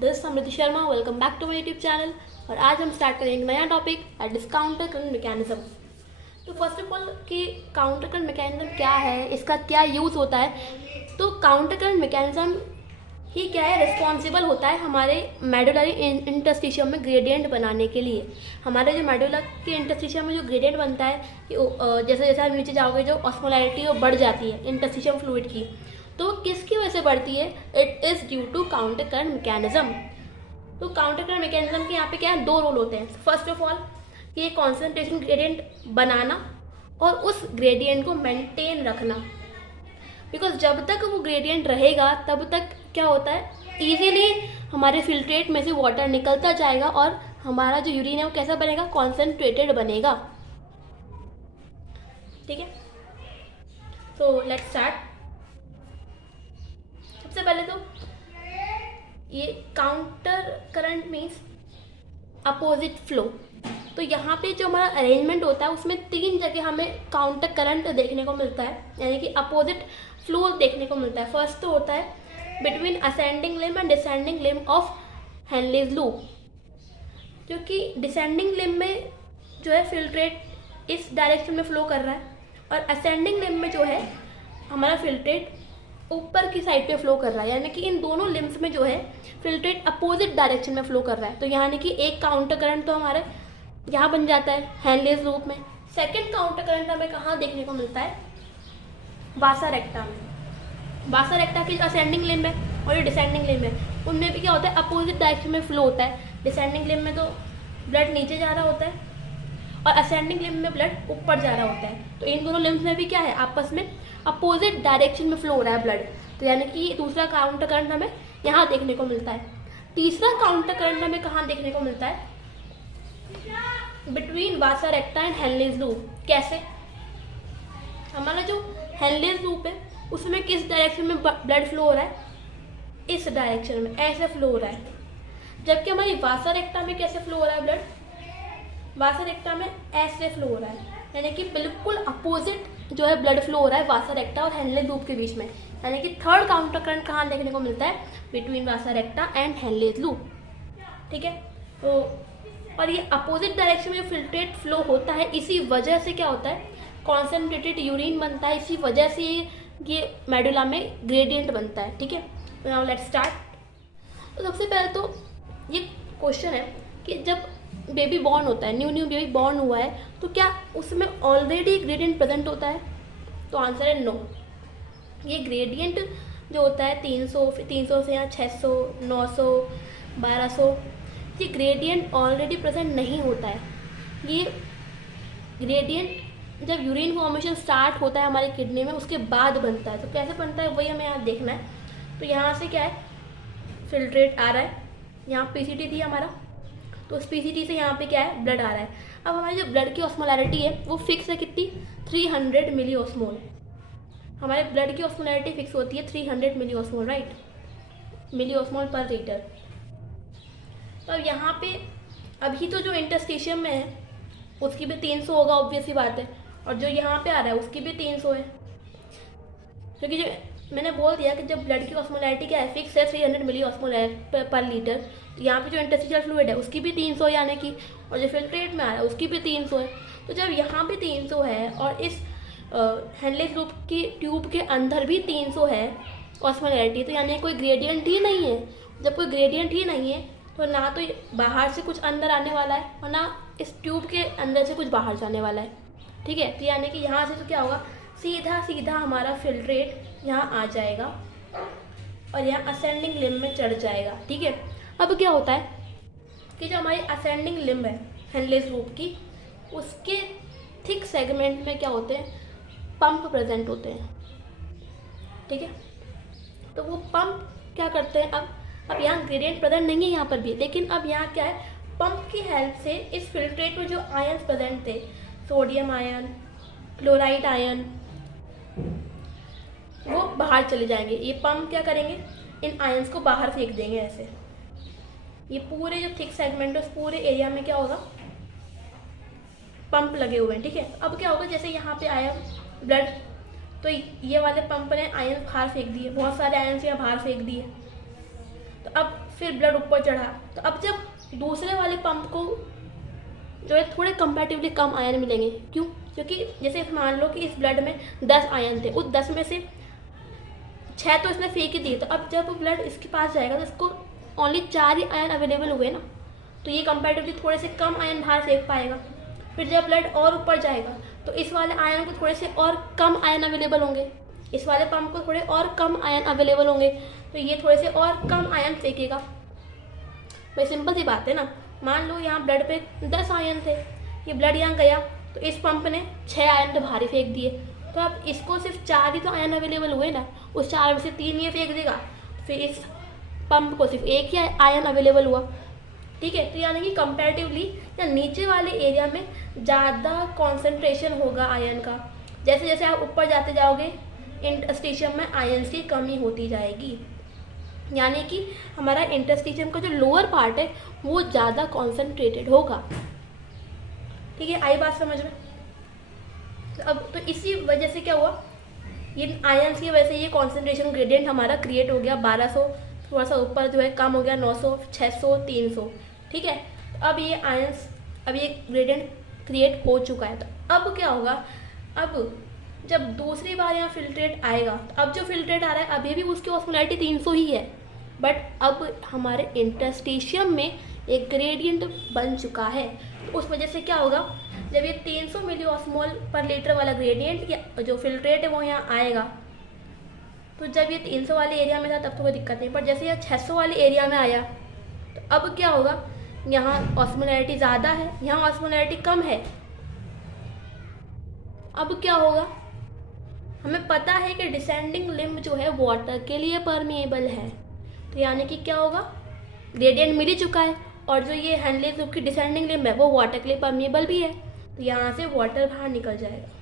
This Samriddhi Sharma, welcome back to my YouTube channel. और आज हम स्टार्ट करेंगे नया टॉपिक काउंटर करंट मैकेनिज्म। तो फर्स्ट ऑफ ऑल कि काउंटर करंट मैकेनिज्म क्या है, इसका क्या यूज़ होता है। तो काउंटर करंट मैकेनिज्म ही क्या है, रिस्पॉन्सिबल होता है हमारे मेडुलरी इंटरस्टिशियम में ग्रेडियंट बनाने के लिए। हमारे जो मेडुला के इंटरस्टिशियम में जो ग्रेडियंट बनता है, जैसे जैसे आप नीचे जाओगे जो ऑस्मोलैरिटी वो बढ़ जाती है इंटरस्टिशियम फ्लूइड की, तो किसकी वजह से बढ़ती है? It is due to counter current mechanism. तो काउंटर करंट मैकेनिज्म के यहाँ पे क्या है, दो रोल होते हैं। फर्स्ट ऑफ ऑल कि ये कॉन्सेंट्रेशन ग्रेडियंट बनाना और उस ग्रेडियंट को मेंटेन रखना। बिकॉज जब तक वो ग्रेडियंट रहेगा तब तक क्या होता है, इजीली हमारे फिल्ट्रेट में से वाटर निकलता जाएगा और हमारा जो यूरिन है वो कैसा बनेगा, कॉन्सेंट्रेटेड बनेगा। ठीक है, तो लेट्स स्टार्ट। सबसे पहले तो ये counter current means opposite flow. तो यहाँ पे जो हमारा अरेंजमेंट होता है उसमें तीन जगह हमें काउंटर करंट देखने को मिलता है, यानी कि अपोजिट फ्लो देखने को मिलता है। फर्स्ट तो होता है between ascending limb and descending limb of Henle's loop, क्योंकि डिसेंडिंग लिम्ब में जो है फिल्ट्रेट इस डायरेक्शन में फ्लो कर रहा है और असेंडिंग लिम्ब में जो है हमारा फिल्ट्रेट ऊपर की साइड पे फ्लो कर रहा है, यानी कि इन दोनों लिम्ब्स में जो है फिल्ट्रेट अपोजिट डायरेक्शन में फ्लो कर रहा है। तो यानी कि एक काउंटर करंट तो हमारे यहाँ बन जाता है हेनलेज लूप में। सेकंड काउंटर करंट हमें कहाँ देखने को मिलता है, वासा रेक्टा में। वासा रेक्टा की जो असेंडिंग लिम्ब है और जो डिसेंडिंग लिम्ब है उनमें भी क्या होता है, अपोजिट डायरेक्शन में फ्लो होता है। डिसेंडिंग लिम्ब में तो ब्लड नीचे जा रहा होता है और असेंडिंग लिम्ब में ब्लड ऊपर जा रहा होता है। तो इन दोनों लिम्ब्स में भी क्या है, आपस में अपोजिट डायरेक्शन में फ्लो हो रहा है ब्लड। तो यानी कि दूसरा काउंटर करंट हमें यहाँ देखने को मिलता है। तीसरा काउंटर करंट हमें कहाँ देखने को मिलता है, between Vasa रेक्टा and Henle's loop. कैसे? हमारा जो हेनलेज लूप है उसमें किस डायरेक्शन में ब्लड फ्लो हो रहा है, इस डायरेक्शन में, ऐसे फ्लो हो रहा है। जबकि हमारी वासा रेक्टा में कैसे फ्लो हो रहा है ब्लड, वासा रेक्टा में ऐसे फ्लो हो रहा है, यानी कि बिल्कुल अपोजिट जो है ब्लड फ्लो हो रहा है वासा रेक्टा और हेनलेज लूप के बीच में। यानी कि थर्ड काउंटर करंट कहाँ देखने को मिलता है, between Vasa रेक्टा and Henle's loop. ठीक है, तो और ये अपोजिट डायरेक्शन में फिल्ट्रेट फ्लो होता है, इसी वजह से क्या होता है, कॉन्सेंट्रेटेड यूरिन बनता है। इसी वजह से ये मेडुला में ग्रेडियंट बनता है। ठीक है, तो नाउ लेट्स स्टार्ट। तो सबसे पहले तो ये क्वेश्चन है कि जब बेबी बॉर्न होता है, न्यू बेबी बॉर्न हुआ है, तो क्या उसमें ऑलरेडी ग्रेडियंट प्रेजेंट होता है? तो आंसर है नो। ये ग्रेडियंट जो होता है 300 से यहाँ 600, 900, 1200, ये ग्रेडियंट ऑलरेडी प्रेजेंट नहीं होता है। ये ग्रेडियंट जब यूरिन फॉर्मेशन स्टार्ट होता है हमारी किडनी में उसके बाद बनता है। तो कैसे बनता है वही हमें यहाँ देखना है। तो यहाँ से क्या है, फिल्ट्रेट आ रहा है, यहाँ पीसीटी थी हमारा, तो उस पीसीटी से यहाँ पे क्या है, ब्लड आ रहा है। अब हमारी जो ब्लड की ऑस्मोलैरिटी है वो फिक्स है, कितनी, 300 मिली ऑस्मोल। हमारे ब्लड की ऑस्मोलैरिटी फिक्स होती है 300 मिली ऑस्मोल, राइट, मिली ऑस्मोल पर लीटर। तो अब यहाँ पे अभी तो जो इंटरस्टिशियम में है उसकी भी 300 होगा, ऑब्वियस सी बात है, और जो यहाँ पे आ रहा है उसकी भी 300 है, क्योंकि जो मैंने बोल दिया कि जब ब्लड की ऑस्मोलैरिटी क्या है, फिक्स है 300 मिली ऑस्मोल पर लीटर। तो यहाँ पे जो इंटरस्टिशियल फ्लूइड है उसकी भी 300 यानी कि, और जो फिल्ट्रेट में आ रहा है उसकी भी 300 है। तो जब यहाँ पे 300 है और इस हेनलेज लूप की ट्यूब के अंदर भी 300 है ऑस्मोलैरिटी, तो यानी कोई ग्रेडियंट ही नहीं है। जब कोई ग्रेडियंट ही नहीं है तो ना तो बाहर से कुछ अंदर आने वाला है और ना इस ट्यूब के अंदर से कुछ बाहर जाने वाला है। ठीक है, तो यानी कि यहाँ से तो क्या होगा, सीधा सीधा हमारा फिल्ट्रेट यहाँ आ जाएगा और यहाँ असेंडिंग लिम्ब में चढ़ जाएगा। ठीक है, अब क्या होता है कि जो हमारी असेंडिंग लिम्ब है हेनलेज लूप की, उसके थिक सेगमेंट में क्या होते हैं, पंप प्रेजेंट होते हैं। ठीक है, तो वो पंप क्या करते हैं, अब यहाँ ग्रेडियंट प्रेजेंट नहीं है यहाँ पर भी, लेकिन अब यहाँ क्या है, पंप की हेल्प से इस फिल्ट्रेट में जो आयन्स प्रेजेंट थे, सोडियम आयन, क्लोराइड आयन, वो बाहर चले जाएंगे। ये पंप क्या करेंगे, इन आयन्स को बाहर फेंक देंगे ऐसे। ये पूरे जो थिक सेगमेंट है उस पूरे एरिया में क्या होगा, पंप लगे हुए हैं। ठीक है, अब क्या होगा, जैसे यहाँ पे आया ब्लड, तो ये वाले पंप ने आयन बाहर फेंक दिए, बहुत सारे आयन यहाँ बाहर फेंक दिए। तो अब फिर ब्लड ऊपर चढ़ा, तो अब जब दूसरे वाले पंप को जो है थोड़े कंपैरेटिवली कम आयन मिलेंगे। क्यों? क्योंकि जैसे मान लो कि इस ब्लड में 10 आयन थे, उस 10 में से 6 तो इसने फेंक ही दिए, तो अब जब ब्लड इसके पास जाएगा तो इसको ओनली 4 ही आयन अवेलेबल हुए ना, तो ये कंपैरेटिवली थोड़े से कम आयन बाहर फेंक पाएगा। फिर जब ब्लड और ऊपर जाएगा तो इस वाले आयन को थोड़े से और कम आयन अवेलेबल होंगे, इस वाले पंप को थोड़े और कम आयन अवेलेबल होंगे, तो ये थोड़े से और कम आयन फेंकेगा। भाई सिंपल सी बात है ना, मान लो यहाँ ब्लड पे 10 आयन थे, ये ब्लड यहाँ गया तो इस पंप ने 6 आयन तो भारी फेंक दिए, तो अब इसको सिर्फ 4 ही तो आयन अवेलेबल हुए ना, उस 4 में से 3 ये फेंक देगा, फिर इस पंप को सिर्फ 1 ही आयन अवेलेबल हुआ। ठीक है, तो यानी कि कंपैरेटिवली या नीचे वाले एरिया में ज़्यादा कॉन्सेंट्रेशन होगा आयन का। जैसे जैसे आप ऊपर जाते जाओगे इंटरस्टिशियम में आयन्स की कमी होती जाएगी, यानी कि हमारा इंटरस्टिशियम का जो लोअर पार्ट है वो ज़्यादा कॉन्सेंट्रेटेड होगा। ठीक है, आई बात समझ में? तो अब तो इसी वजह से क्या हुआ, ये आयन्स की वजह से ये कॉन्सेंट्रेशन ग्रेडियंट हमारा क्रिएट हो गया। 1200 थोड़ा सा ऊपर जो है कम हो गया, 900, 600, 300। ठीक है, तो अब ये आयन्स, अब ये ग्रेडियंट क्रिएट हो चुका है। तो अब क्या होगा, अब जब दूसरी बार यहाँ फिल्ट्रेट आएगा, तो अब जो फिल्ट्रेट आ रहा है अभी भी उसकी ऑस्मोलैरिटी 300 ही है, बट अब हमारे इंटरस्टिशियम में एक ग्रेडियंट बन चुका है। तो उस वजह से क्या होगा, जब ये 300 मिली ऑस्मोल पर लीटर वाला ग्रेडियंट या जो फिल्ट्रेट है वो यहाँ आएगा, तो जब ये 300 वाले एरिया में था तब तो कोई दिक्कत नहीं, पर जैसे ये 600 वाले एरिया में आया तो अब क्या होगा, यहाँ ऑस्मोलैरिटी ज़्यादा है, यहाँ ऑस्मोलैरिटी कम है। अब क्या होगा, हमें पता है कि डिसेंडिंग लिम्ब जो है वाटर के लिए परमिएबल है, तो यानी कि क्या होगा, ग्रेडियंट मिल ही चुका है, और जो ये हैंडलेस लूप की डिसेंडिंग लिम्ब है वो वाटर के लिए परमिएबल भी है, तो यहाँ से वाटर बाहर निकल जाएगा।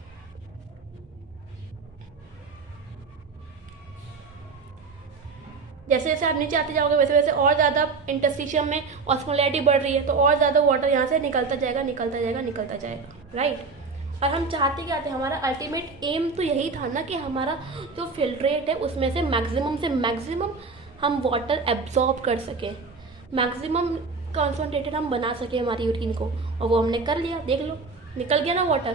जैसे जैसे आप नीचे आते जाओगे वैसे वैसे और ज़्यादा इंटरस्टिशियम में ऑस्मोलैरिटी बढ़ रही है, तो और ज़्यादा वाटर यहाँ से निकलता जाएगा, निकलता जाएगा, निकलता जाएगा, राइट। और हम चाहते क्या थे, हमारा अल्टीमेट एम तो यही था ना कि हमारा जो फिल्ट्रेट है उसमें से मैक्सिमम हम वाटर एब्जॉर्ब कर सकें, मैक्सिमम कॉन्सनट्रेटेड हम बना सकें हमारी यूरिन को, और वो हमने कर लिया। देख लो, निकल गया ना वाटर,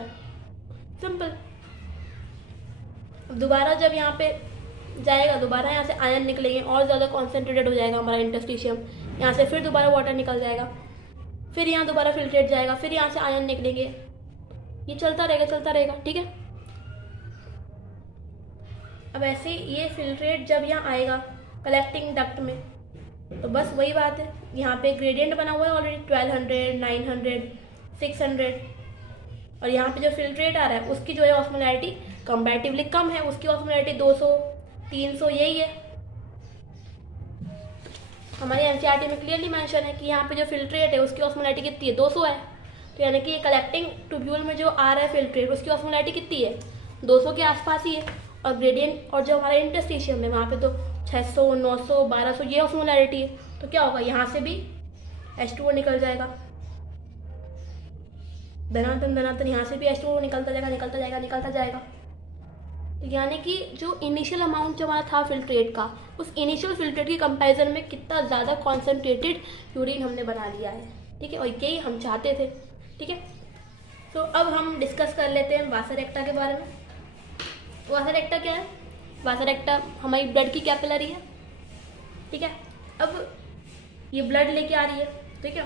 सिंपल। दोबारा जब यहाँ पे जाएगा, दोबारा यहाँ से आयन निकलेंगे, और ज़्यादा कॉन्सेंट्रेटेड हो जाएगा हमारा इंटरस्टिशियम, यहाँ से फिर दोबारा वाटर निकल जाएगा, फिर यहाँ दोबारा फिल्ट्रेट जाएगा, फिर यहाँ से आयन निकलेंगे, ये चलता रहेगा। ठीक है, अब ऐसे ये फिल्ट्रेट जब यहाँ आएगा कलेक्टिंग डक्ट में, तो बस वही बात है, यहाँ पे ग्रेडियंट बना हुआ है ऑलरेडी 1200, 900, 600, और यहाँ पे जो फिल्ट्रेट आ रहा है उसकी जो है ऑस्मोलैरिटी कंपैरेटिवली कम है, उसकी ऑस्मोलैरिटी 200, 300 यही है। हमारे एनसीईआरटी में क्लियरली मेंशन है कि यहाँ पे जो फिल्ट्रेट है उसकी ऑस्मोलैरिटी कितनी है, 200 है, तो यानी कि ये कलेक्टिंग ट्यूब्यूल में जो आ रहा है फिल्ट्रेट उसकी ऑस्मोलैरिटी कितनी है, 200 के आसपास ही है, और ग्रेडियंट और जो हमारा इंटरस्टिशियम है वहाँ पे तो 600, 900, 1200 ये ऑस्मोलैरिटी है, तो क्या होगा, यहाँ से भी H2O निकल जाएगा, धनातन यहाँ से भी H2O निकलता जाएगा। यानी कि जो इनिशियल अमाउंट जो हमारा था फिल्ट्रेट का, उस इनिशियल फिल्ट्रेट की कंपैरिजन में कितना ज़्यादा कॉन्सेंट्रेटेड यूरिन हमने बना लिया है। ठीक है, और यही हम चाहते थे। ठीक है, तो अब हम डिस्कस कर लेते हैं वासा रेक्टा के बारे में। वासा रेक्टा क्या है? वासा रेक्टा हमारी ब्लड की कैपिलरी है। ठीक है, अब ये ब्लड लेके आ रही है। ठीक है,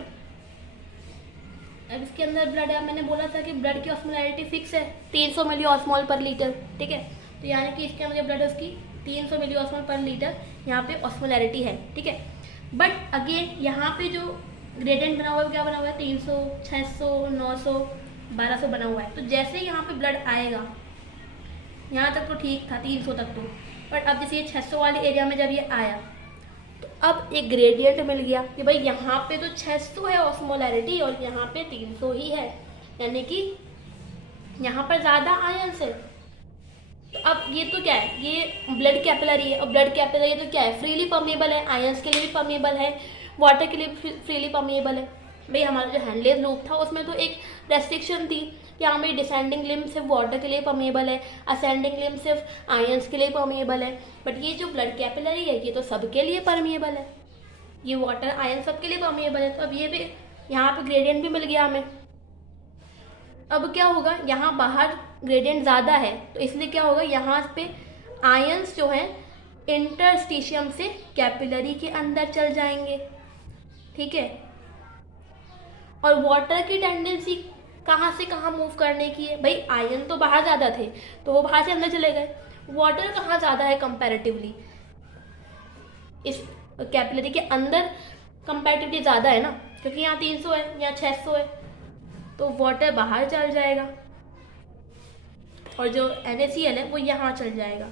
अब इसके अंदर ब्लड है, मैंने बोला था कि ब्लड की ऑस्मोलैरिटी फिक्स है 300 मिली ऑस्मोल पर लीटर। ठीक है, तो यानी कि इसके अंदर ब्लड है उसकी 300 मिली ऑस्मोल पर लीटर यहाँ पे ऑस्मोलैरिटी है। ठीक है, बट अगेन यहाँ पे जो ग्रेडियंट बना हुआ है क्या बना हुआ है, 300, 600, 900, 1200 बना हुआ है। तो जैसे यहाँ पे ब्लड आएगा, यहाँ तक तो ठीक था 300 तक तो, बट अब जैसे ये 600 वाले एरिया में जब ये आया तो अब एक ग्रेडियंट मिल गया कि भाई यहाँ पे तो 600 है ऑस्मोलैरिटी और यहाँ पे 300 ही है, यानी कि यहाँ पर ज़्यादा आयंस है। तो अब ये तो क्या है, ये ब्लड कैपिलरी है, और ब्लड कैपिलरी तो क्या है, फ्रीली परमेबल है, आयंस के लिए भी परमेबल है, वाटर के लिए भी फ्रीली परमेबल है। भाई हमारा जो हैंडलेस लूप था उसमें तो एक रेस्ट्रिक्शन थी कि हाँ भाई डिसेंडिंग लिम्ब सिर्फ वाटर के लिए परमेबल है, असेंडिंग लिम्ब सिर्फ आयंस के लिए परमेबल है, बट ये जो ब्लड कैपिलरी है ये तो सबके लिए परमेबल है। ये वाटर आयन सबके लिए तो हमें ये बने, तो अब ये भी यहाँ पे ग्रेडियंट भी मिल गया हमें। अब क्या होगा, यहाँ बाहर ग्रेडियंट ज़्यादा है तो इसलिए क्या होगा, यहाँ पे आयंस जो हैं इंटरस्टिशियम से कैपिलरी के अंदर चल जाएंगे, ठीक है। और वाटर की टेंडेंसी कहाँ से कहाँ मूव करने की है, भाई आयन तो बाहर ज़्यादा थे तो वो बाहर से अंदर चले गए, वाटर कहाँ ज़्यादा है कंपैरेटिवली, इस कैपिलरी के अंदर कंपैरेटिवली ज़्यादा है ना, क्योंकि यहाँ 300 है, यहाँ 600 है, तो वाटर बाहर चल जाएगा और जो NaCl है वो यहाँ चल जाएगा।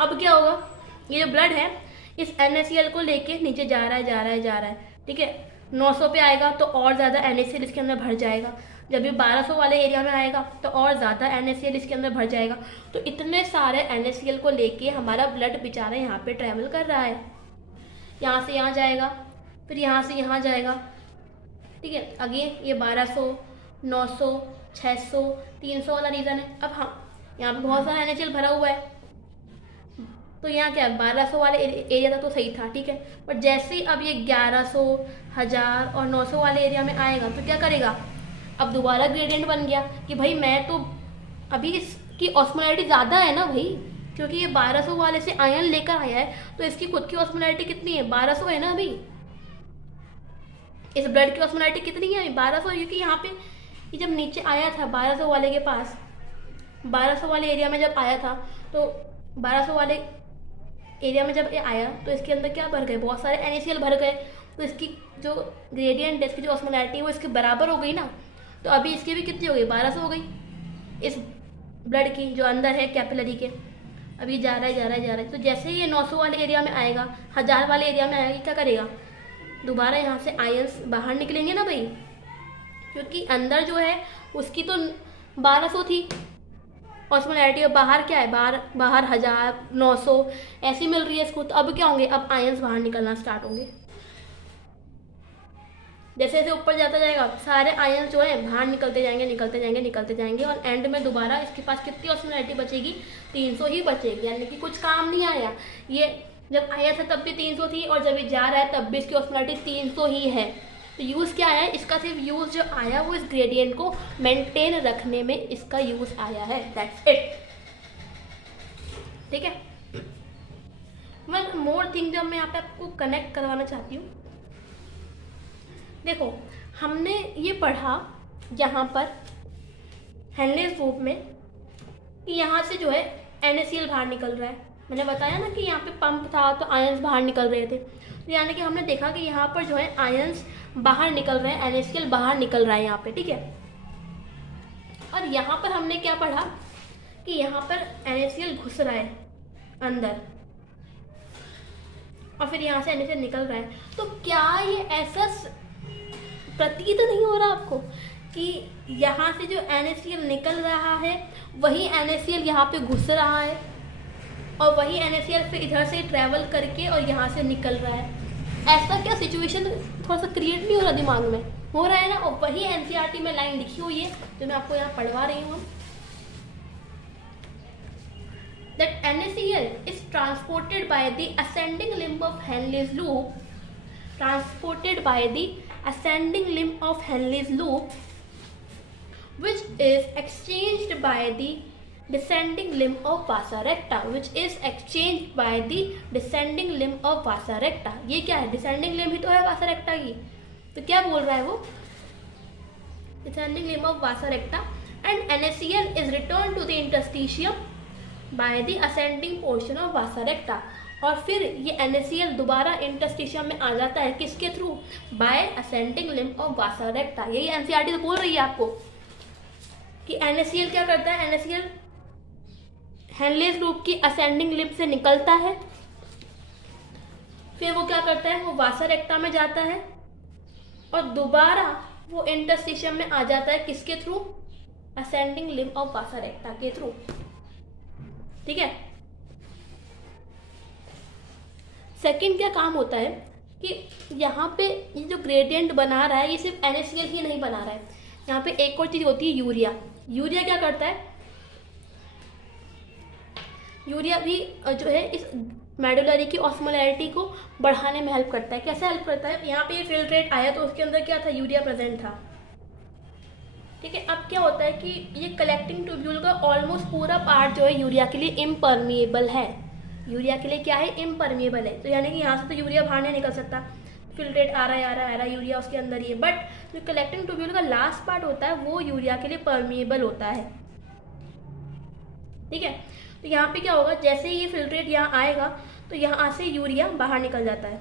अब क्या होगा, ये जो ब्लड है इस NaCl को लेके नीचे जा रहा है, ठीक है। 900 पे आएगा तो और ज़्यादा NaCl इसके अंदर भर जाएगा, जब ये 1200 वाले एरिया में आएगा तो और ज़्यादा NaCl इसके अंदर भर जाएगा। तो इतने सारे NaCl को लेके हमारा ब्लड बेचारा यहाँ पे ट्रैवल कर रहा है, यहाँ से यहाँ जाएगा, फिर यहाँ से यहाँ जाएगा, ठीक है। आगे ये 1200, 900, 600, 300 वाला रीज़न है। अब हाँ, यहाँ पे बहुत सारा NaCl भरा हुआ है, तो यहाँ क्या 1200 वाले एरिया था तो सही था, ठीक है। पर जैसे ही अब ये 1100, 1000 और 900 वाले एरिया में आएगा तो क्या करेगा, अब दोबारा ग्रेडियंट बन गया कि भाई मैं तो अभी इसकी ऑस्मोलैरिटी ज़्यादा है ना भाई, क्योंकि ये 1200 वाले से आयन लेकर आया है तो इसकी खुद की ऑस्मोलैरिटी कितनी है, 1200 है ना अभी। इस ब्लड की ऑस्मोलैरिटी कितनी है, 1200, क्योंकि यहाँ पे ये जब नीचे आया था 1200 वाले के पास, 1200 वाले एरिया में जब आया था तो 1200 वाले एरिया में जब ये आया तो इसके अंदर क्या भर गए, बहुत सारे NaCl भर गए, तो इसकी जो ग्रेडियंट है, इसकी जो ऑस्मोलैरिटी है वो इसके बराबर हो गई ना। तो अभी इसकी भी कितनी हो गई, 1200 हो गई इस ब्लड की जो अंदर है कैपिलरी के। अभी जा रहा है, तो जैसे ही ये 900 वाले एरिया में आएगा, 1000 वाले एरिया में आएगा, क्या करेगा, दोबारा यहाँ से आयंस बाहर निकलेंगे ना भाई, क्योंकि अंदर जो है उसकी तो 1200 थी ऑस्मोलैरिटी, और बाहर क्या है, बाहर 1000, 900 ऐसी मिल रही है इसको। तो अब क्या होंगे, अब आयंस बाहर निकलना स्टार्ट होंगे, जैसे जैसे ऊपर जाता जाएगा सारे आयंस जो है बाहर निकलते जाएंगे और एंड में दोबारा इसके पास कितनी ऑस्मोलैरिटी बचेगी, 300 ही बचेगी, यानी कि कुछ काम नहीं आया। ये जब आया था तब भी 300 थी और जब ये जा रहा है तब भी इसकी ऑस्मोलैरिटी 300 ही है। तो यूज़ क्या आया, इसका सिर्फ यूज़ जो आया वो इस ग्रेडियंट को मेंटेन रखने में इसका यूज़ आया है, दैट्स इट, ठीक है। वन मोर थिंग जब मैं यहाँ पे आपको कनेक्ट करवाना चाहती हूँ, देखो हमने ये पढ़ा यहाँ पर हेनलेस लूप में कि यहाँ से जो है NaCl बाहर निकल रहा है। मैंने बताया ना कि यहाँ पे पंप था तो आयंस बाहर निकल रहे थे, तो यानी कि हमने देखा कि यहाँ पर जो है आयंस बाहर निकल रहे हैं, NaCl बाहर निकल रहा है यहाँ पे, ठीक है। और यहाँ पर हमने क्या पढ़ा कि यहाँ पर NaCl घुस रहा है अंदर और फिर यहाँ से NaCl निकल रहा है। तो क्या ये ऐसा प्रतीत नहीं हो रहा आपको कि यहाँ से जो NaCl निकल रहा है वही NaCl यहाँ पे घुस रहा है और वही NaCl फिर इधर से ट्रैवल करके और यहाँ से निकल रहा है? ऐसा क्या सिचुएशन थोड़ा सा क्रिएट नहीं हो रहा दिमाग में, हो रहा है ना। और वही NCERT में लाइन लिखी हुई है जो मैं आपको यहाँ पढ़वा रही हूँ, that NaCl is transported by the ascending limb of Henle's loop, which is exchanged by the descending limb of vasa recta, ये क्या है, डिसेंडिंग लिम्ब ही तो है वासा रेक्टा की। तो क्या बोल रहा है वो, descending limb of vasa रेक्टा and NaCl is returned to the interstitium by the ascending portion of vasa recta, और फिर ये NaCl दोबारा इंटरस्टिशियम में आ जाता है किसके through, by ascending limb of vasa recta. यही NCERT तो बोल रही है आपको कि NaCl क्या करता है, NaCl हेनलेस लूप की असेंडिंग लिम्ब से निकलता है, फिर वो क्या करता है, वो वासा रेक्टा में जाता है और दोबारा वो इंटरस्टिशियम में आ जाता है किसके through, ascending limb of vasa रेक्टा के थ्रू, ठीक है। सेकंड क्या काम होता है कि यहाँ पे ये जो ग्रेडियंट बना रहा है ये सिर्फ NaCl ही नहीं बना रहा है, यहाँ पे एक और चीज होती है यूरिया। यूरिया क्या करता है, यूरिया भी जो है इस मेडुलरी की ऑस्मोलैरिटी को बढ़ाने में हेल्प करता है। कैसे हेल्प करता है, यहाँ पे ये फिल्ट्रेट आया तो उसके अंदर क्या था, यूरिया प्रेजेंट था। ठीक है, अब क्या होता है कि ये कलेक्टिंग ट्यूब्यूल का ऑलमोस्ट पूरा पार्ट जो है यूरिया के लिए इम्परमिएबल है। यूरिया के लिए क्या है, इम्परमिएबल है। तो यानी कि यहाँ से तो यूरिया बाहर नहीं निकल सकता, फिल्ट्रेट आ रहा है यूरिया उसके अंदर ही है। बट जो कलेक्टिंग ट्यूब्यूल का लास्ट पार्ट होता है वो यूरिया के लिए परमिएबल होता है। ठीक है, तो यहाँ पे क्या होगा, जैसे ही ये फिल्ट्रेट यहाँ आएगा तो यहाँ से यूरिया बाहर निकल जाता है।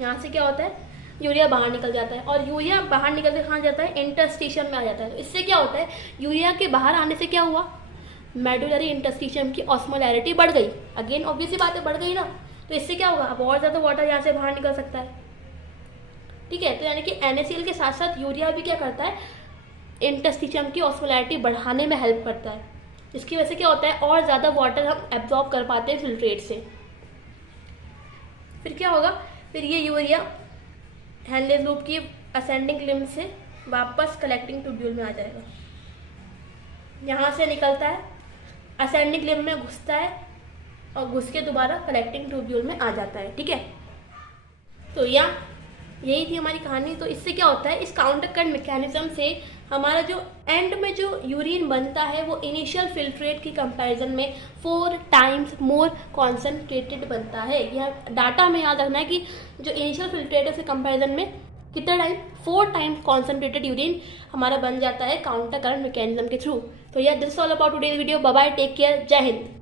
यहाँ से क्या होता है, यूरिया बाहर निकल जाता है, और यूरिया बाहर निकल के कहाँ जाता है, इंटरस्टिशियम में आ जाता है। तो इससे क्या होता है, यूरिया के बाहर आने से क्या हुआ, मेडुलरी इंटरस्टिशियम की ऑस्मोलैरिटी बढ़ गई। अगेन ऑब्वियस सी बात है, बढ़ गई ना। तो इससे क्या होगा, अब और ज़्यादा वाटर यहाँ से बाहर निकल सकता है। ठीक है, तो यानी कि NaCl के साथ साथ यूरिया भी क्या करता है, इंटरस्टिशियम की ऑस्मोलैरिटी बढ़ाने में हेल्प करता है, जिसकी वजह से क्या होता है, और ज़्यादा वाटर हम एब्जॉर्ब कर पाते हैं फिल्ट्रेट से। फिर क्या होगा, फिर ये यूरिया हेनले लूप की असेंडिंग लिम्ब से वापस कलेक्टिंग ट्यूब्यूल में आ जाएगा। यहाँ से निकलता है, असेंडिंग लिम्ब में घुसता है, और घुस के दोबारा कलेक्टिंग ट्यूब्यूल में आ जाता है। ठीक है, तो यही थी हमारी कहानी। तो इससे क्या होता है, इस काउंटर कट मैकेनिज्म से हमारा जो एंड में जो यूरिन बनता है वो इनिशियल फिल्ट्रेट की कंपैरिजन में 4 टाइम्स मोर कॉन्सेंट्रेटेड बनता है। यह डाटा में याद रखना है कि जो इनिशियल फिल्ट्रेट है उसके कंपैरिजन में कितना टाइम, 4 टाइम्स कॉन्सेंट्रेटेड यूरिन हमारा बन जाता है काउंटर करंट मैकेनिज्म के थ्रू। तो this all about today's video. Bye bye, take care, Jai Hind.